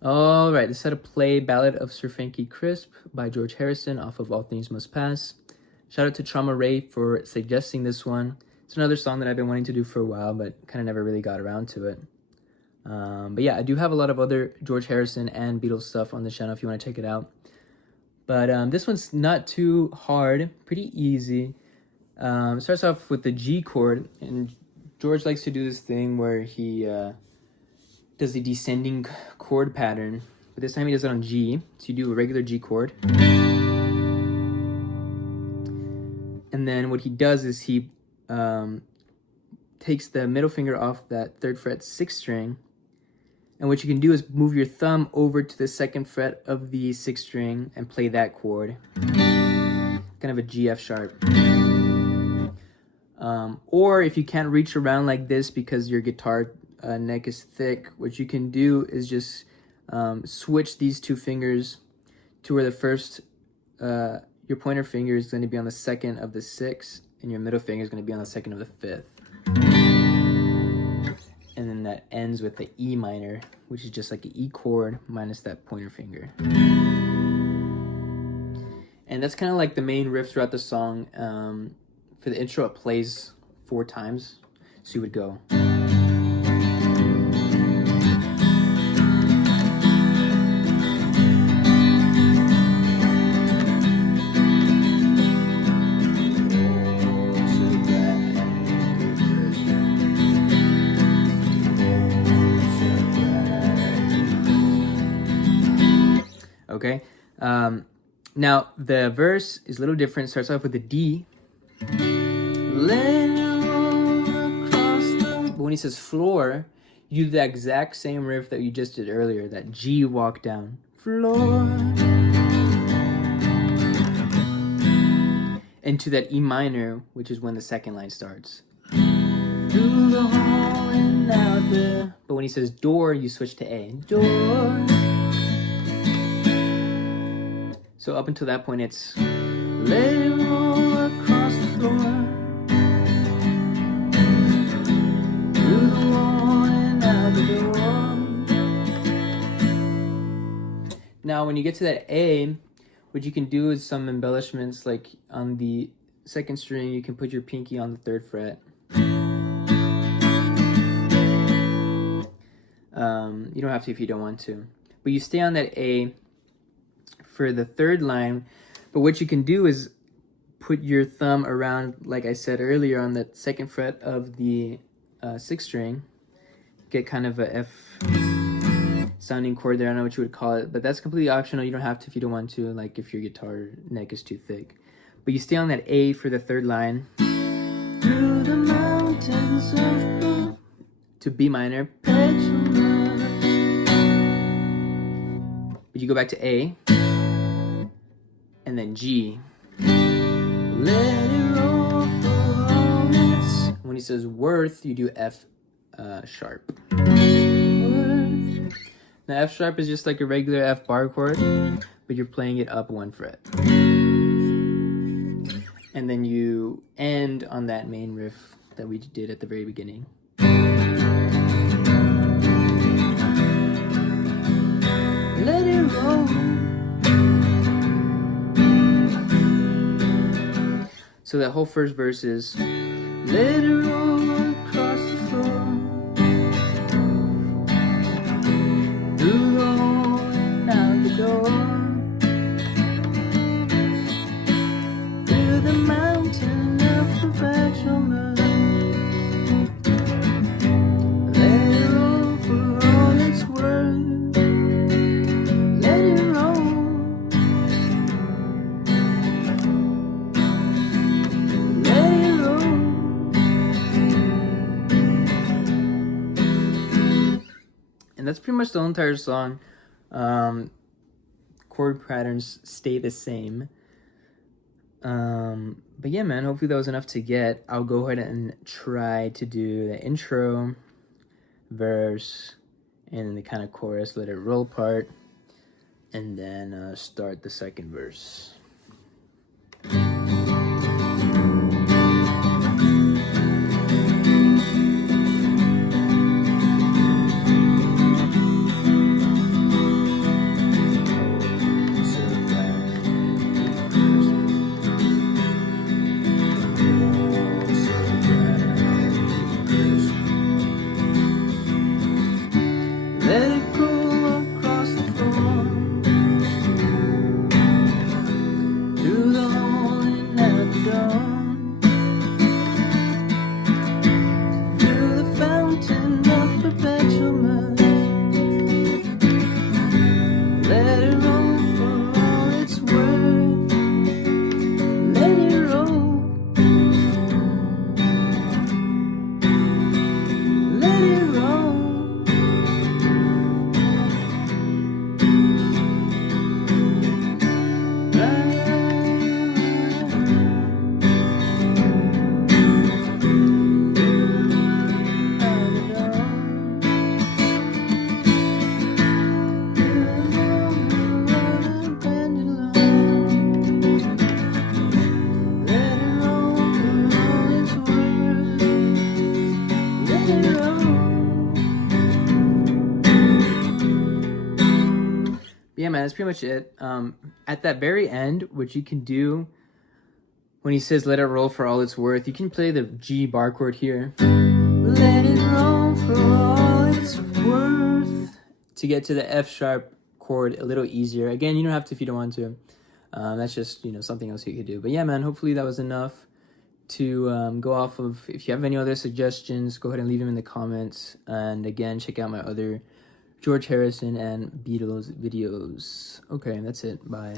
All right, this is how to play Ballad of Sir Frankie Crisp by George Harrison off of All Things Must Pass. Shout out to Trauma Ray for suggesting this one. It's another song that I've been wanting to do for a while, but kind of never really got around to it. But yeah, I do have a lot of other George Harrison and Beatles stuff on the channel if you want to check it out. But this one's not too hard, pretty easy. It starts off with the G chord, and George likes to do this thing where he does the descending chord pattern, but this time he does it on G. So you do a regular G chord. And then what he does is he takes the middle finger off that 3rd fret 6th string, and what you can do is move your thumb over to the 2nd fret of the 6th string and play that chord. Kind of a G F sharp. Or if you can't reach around like this because your guitar neck is thick, what you can do is just switch these 2 fingers to where the first, your pointer finger is going to be on the 2nd of the 6th, and your middle finger is going to be on the 2nd of the 5th. And then that ends with the E minor, which is just like an E chord minus that pointer finger. And that's kind of like the main riff throughout the song. For the intro, it plays 4 times. So you would go. Okay. Now the verse is a little different. It starts off with a D. Let it roll across the... But when he says floor, you do the exact same riff that you just did earlier, that G walk down. Floor. Into that E minor, which is when the 2nd line starts. Through the hall and out the... But when he says door, you switch to A. Door. So up until that point, it's let it roll across the floor, through the wall and out the door. Now, when you get to that A, what you can do is some embellishments, like on the 2nd string, you can put your pinky on the 3rd fret. You don't have to if you don't want to, but you stay on that A for the 3rd line. But what you can do is put your thumb around, like I said earlier, on the 2nd fret of the 6th string, get kind of a F sounding chord there. I don't know what you would call it, but that's completely optional. You don't have to if you don't want to, like if your guitar neck is too thick. But you stay on that A for the 3rd line. Through the mountains of blue, to B minor. But you go back to A, and then G. Let it roll for all minutes. When he says worth, you do F sharp. Worth. Now F sharp is just like a regular F bar chord, but you're playing it up 1 fret. And then you end on that main riff that we did at the very beginning. Let it roll. So that whole first verse is let it roll across the floor, through the hall and out the door, through the mountain of perpetual mud. Let it roll for all it's worth. Let it roll. That's pretty much the whole entire song. Chord patterns stay the same. But yeah, man, hopefully that was enough to get. I'll go ahead and try to do the intro, verse, and then the kind of chorus, let it roll part, and then start the 2nd verse. man, that's pretty much it. At that very end, what you can do when he says let it roll for all it's worth, you can play the G bar chord here. Let it roll for all it's worth. To get to the F sharp chord a little easier. Again, you don't have to if you don't want to. That's just, something else you could do. But yeah, man, hopefully that was enough to go off of. If you have any other suggestions, go ahead and leave them in the comments. And again, check out my other George Harrison and Beatles videos. Okay, that's it. Bye.